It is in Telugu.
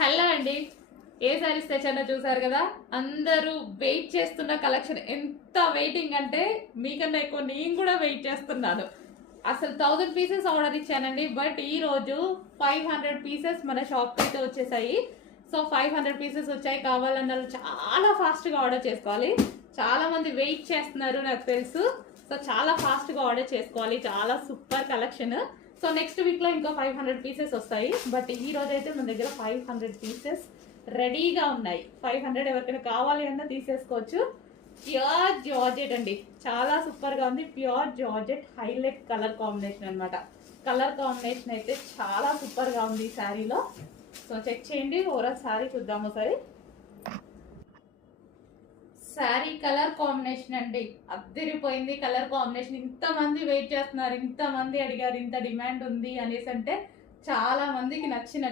హలో అండి. ఏ సారీస్ తెచ్చానో చూసారు కదా. అందరూ వెయిట్ చేస్తున్న కలెక్షన్. ఎంత వెయిటింగ్ అంటే మీకన్నా ఎక్కువ నేను కూడా వెయిట్ చేస్తున్నాను. అసలు 1000 పీసెస్ ఆర్డర్ ఇచ్చానండి. బట్ ఈ రోజు 500 పీసెస్ మన షాప్ అయితే వచ్చేసాయి. సో 500 పీసెస్ వచ్చాయి. కావాలన్న చాలా ఫాస్ట్గా ఆర్డర్ చేసుకోవాలి. చాలా మంది వెయిట్ చేస్తున్నారు నాకు తెలుసు. సో చాలా ఫాస్ట్గా ఆర్డర్ చేసుకోవాలి. చాలా సూపర్ కలెక్షన్. సో నెక్స్ట్ వీక్లో ఇంకా 500 పీసెస్ వస్తాయి. బట్ ఈ రోజు అయితే మన దగ్గర 500 పీసెస్ రెడీగా ఉన్నాయి. 500 ఎవరికైనా కావాలి అన్నా తీసేసుకోవచ్చు. ప్యూర్ జార్జెట్ అండి, చాలా సూపర్గా ఉంది. Pure georgette highlight colour combination అనమాట. కలర్ కాంబినేషన్ అయితే చాలా సూపర్గా ఉంది ఈ శారీలో. సో చెక్ చేయండి. ఓవరాల్ శారీ చూద్దాము ఒకసారి. శారీ కలర్ కాంబినేషన్ అండి, అద్దరిపోయింది. కలర్ కాంబినేషన్ ఇంతమంది వెయిట్ చేస్తున్నారు, ఇంతమంది అడిగారు, ఇంత డిమాండ్ ఉంది అనేసి అంటే చాలా మందికి నచ్చిన